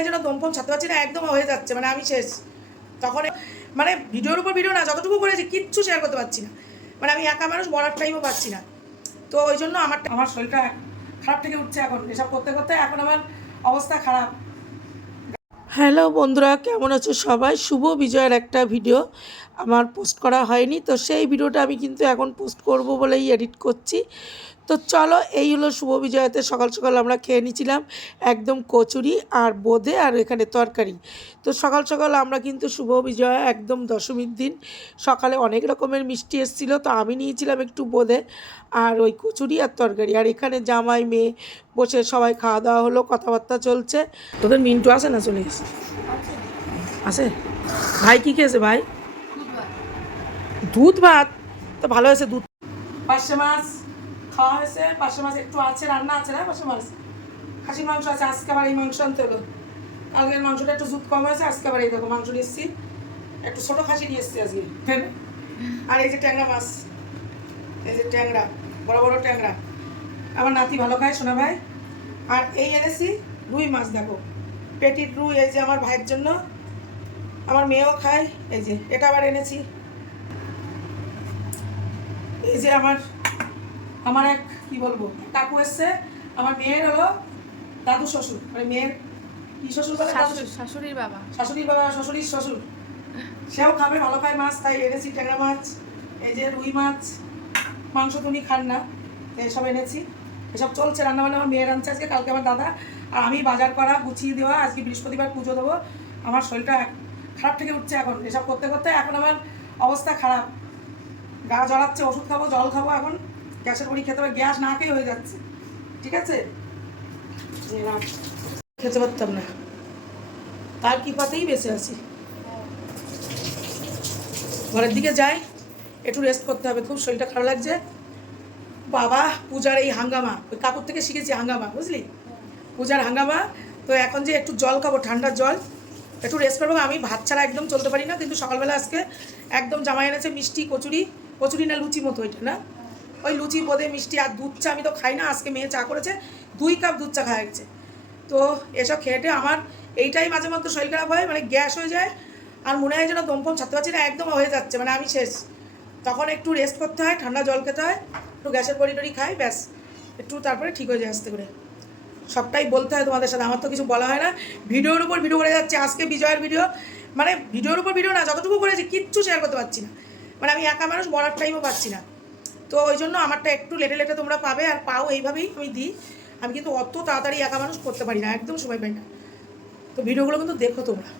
হয় জন্য দমফম ছাড়তে পারছি না একদম হয়ে যাচ্ছে মানে আমি শেষ। তখন মানে ভিডিওর উপর ভিডিও না, যতটুকু করেছি, কিচ্ছু শেয়ার করতে পারছি না। মানে আমি একা মানুষ, বলার টাইমও পাচ্ছি না। তো ওই জন্য আমার আমার শরীরটা খারাপ থেকে উঠছে এখন। এসব করতে করতে এখন আমার অবস্থা খারাপ। হ্যালো বন্ধুরা, কেমন আছো সবাই? শুভ বিজয়ের একটা ভিডিও আমার পোস্ট করা হয়নি। তো সেই ভিডিওটা আমি কিন্তু এখন পোস্ট করব বলেই এডিট করছি। তো চলো, এই হলো শুভ বিজয়তে সকাল সকাল আমরা খেয়ে নিয়েছিলাম একদম কচুরি আর বোঁদে আর এখানে তরকারি। তো সকাল সকাল আমরা কিন্তু শুভ বিজয় একদম দশমীর দিন সকালে অনেক রকমের মিষ্টি এসেছিল, তো আমি নিয়েছিলাম একটু বোঁদে আর ওই কচুরি আর তরকারি। আর এখানে জামাই, মেয়ে বসে সবাই খাওয়া দাওয়া হলো, কথাবার্তা চলছে। তোদের মিন্টু আসে না চলে এসে আসে? ভাই কী খেয়েছে ভাই? দুধ ভাত, তো ভালো হয়েছে দুধ। পার্শে মাছ খাওয়া হয়েছে পার্শে মাছ একটু আছে, রান্না আছে না পার্শে মাছ? খাসির মাংস আছে, আজকে আবার এই মাংস আনতে হলো। কালকের মাংসটা একটু দুধ কম হয়েছে, আজকে আবার এই দেখো মাংস নিয়ে একটু ছোটো খাসি নিয়ে এসেছি আজকে হ্যাঁ আর এই যে ট্যাংরা মাছ, এই যে ট্যাংরা, বড় বড় ট্যাংরা। আমার নাতি ভালো খায়, সোনা ভাই। আর এই এনেছি রুই মাছ, দেখো। পেটির রুই, এই যে আমার ভাইয়ের জন্য। আমার মেয়েও খায়, এই যে, এটা আবার এনেছি। এই যে আমার আমার এক কি বলব কাকু এসছে আমার মেয়ের হলো দাদু শ্বশুর মানে মেয়ের কি শ্বশুর বলে শাশুড়ির বাবা। শাশুড়ির বাবা শাশুড়ির শ্বশুর। সেও খাবে ভালো খায় মাছ তাই এনেছি ট্যাংরা মাছ এই যে রুই মাছ মাংস তুমি খান না এসব এনেছি। এসব চলছে রান্না বান্না আমার মেয়ের আনছে আজকে কালকে আমার দাদা আর আমি বাজার করা গুছিয়ে দেওয়া আজকে বৃহস্পতিবার পুজো দেবো। আমার শরীরটা খারাপ থেকে উঠছে এখন এসব করতে করতে এখন আমার অবস্থা খারাপ। গা জ্বলাচ্ছে, ওষুধ খাব, জল খাব এখন। গ্যাসের বড়ি খেতে হবে, গ্যাস না খেয়ে হয়ে যাচ্ছে। ঠিক আছে? খেতে পারতাম না। তার কি পাতেই বেঁচে আছি। ঘরের দিকে যাই, একটু রেস্ট করতে হবে, খুব শরীরটা খারাপ লাগছে। বাবা, পূজার এই হাঙ্গামা, ওই কাকুর থেকে শিখেছি হাঙ্গামা, বুঝলি? পূজার হাঙ্গামা, তো এখন যে একটু জল খাব ঠান্ডার জল, একটু রেস্ট করব। আমি ভাত ছাড়া একদম চলতে পারি না, কিন্তু সকালবেলা আজকে একদম জামাই এনেছে মিষ্টি, কচুরি কচুরি না লুচি মতো ওইটা না? ওই লুচি বোধে মিষ্টি আর দুধ চা আমি তো খাই না, আজকে মেয়ে চা করেছে, দুই কাপ দুধ চা খাওয়া গেছে। তো এসব খেয়েটে আমার এইটাই মাঝে মধ্যে শরীর খারাপ হয় মানে গ্যাস হয়ে যায় আর মনে হয় যেন দমফম ছাড়তে পারছি না, একদম হয়ে যাচ্ছে মানে আমি শেষ। তখন একটু রেস্ট করতে হয়, ঠান্ডা জল খেতে হয়, একটু গ্যাসের বড়ি টড়ি খাই, ব্যাস। একটু তারপরে ঠিক হয়ে যায় আস্তে করে। সবটাই বলতে হয় তোমাদের সাথে, আমার তো কিছু বলা হয় না। ভিডিওর উপর ভিডিও করে যাচ্ছে, আজকে বিজয়ের ভিডিও মানে ভিডিওর উপর ভিডিও না, যতটুকু করেছি, কিচ্ছু শেয়ার করতে পারছি না। মানে আমি একা মানুষ বলার টাইমও পাচ্ছি না। তো ওই জন্য আমারটা একটু লেটে লেটে তোমরা পাবে আর পাও এইভাবেই আমি দিই। আমি কিন্তু অত তাড়াতাড়ি একা মানুষ করতে পারি না, একদম সময় পাই না। তো ভিডিওগুলো কিন্তু দেখো তোমরা।